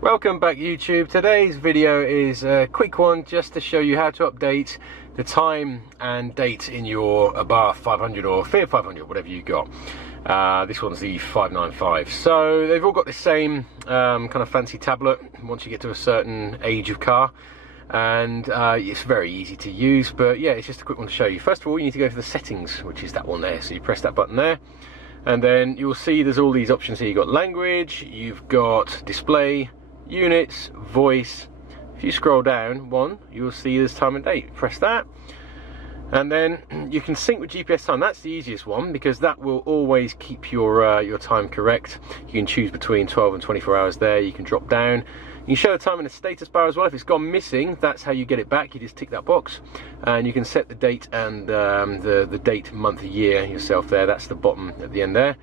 Welcome back YouTube. Today's video is a quick one just to show you how to update the time and date in your Abarth 500 or Fiat 500, whatever you got. This one's the 595. So they've all got the same kind of fancy tablet once you get to a certain age of car, and it's very easy to use, but yeah, it's just a quick one to show you. First of all, you need to go to the settings, which is that one there. So you press that button there, and then you'll see there's all these options here. You've got language, you've got display, units, voice. If you scroll down one, you'll see there's time and date. Press that, and then you can sync with GPS time. That's the easiest one because that will always keep your time correct. You can choose between 12 and 24 hours there. You can drop down. You can show the time in the status bar as well. If it's gone missing, that's how you get it back. You just tick that box, and you can set the date and the date, month, year yourself there. That's the bottom at the end there.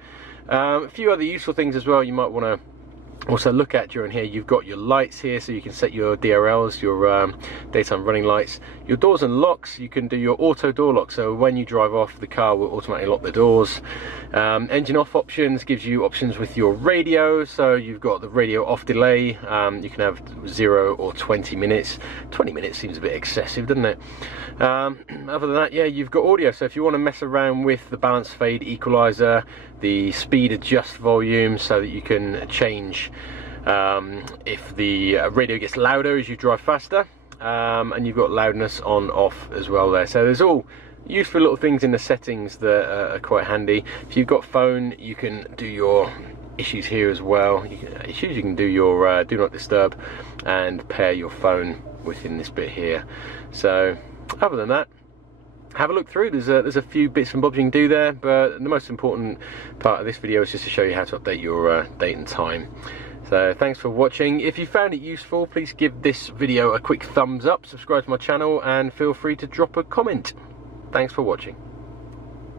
A few other useful things as well you might want to also look at during here. You've got your lights here, so you can set your DRLs, your daytime running lights. Your doors and locks, you can do your auto door lock, so when you drive off, the car will automatically lock the doors. Engine off options gives you options with your radio, so you've got the radio off delay. You can have 0 or 20 minutes. 20 minutes seems a bit excessive, doesn't it? Other than that, yeah, you've got audio, so if you want to mess around with the balance, fade, equalizer, the speed adjust volume, so that you can change if the radio gets louder as you drive faster, and you've got loudness on, off as well there. So there's all useful little things in the settings that are quite handy. If you've got phone, you can do your issues here as well. You can do your do not disturb and pair your phone within this bit here. So other than that, have a look through. There's a few bits and bobs you can do there, but the most important part of this video is just to show you how to update your date and time. So thanks for watching. If you found it useful, please give this video a quick thumbs up, subscribe to my channel, and feel free to drop a comment. Thanks for watching.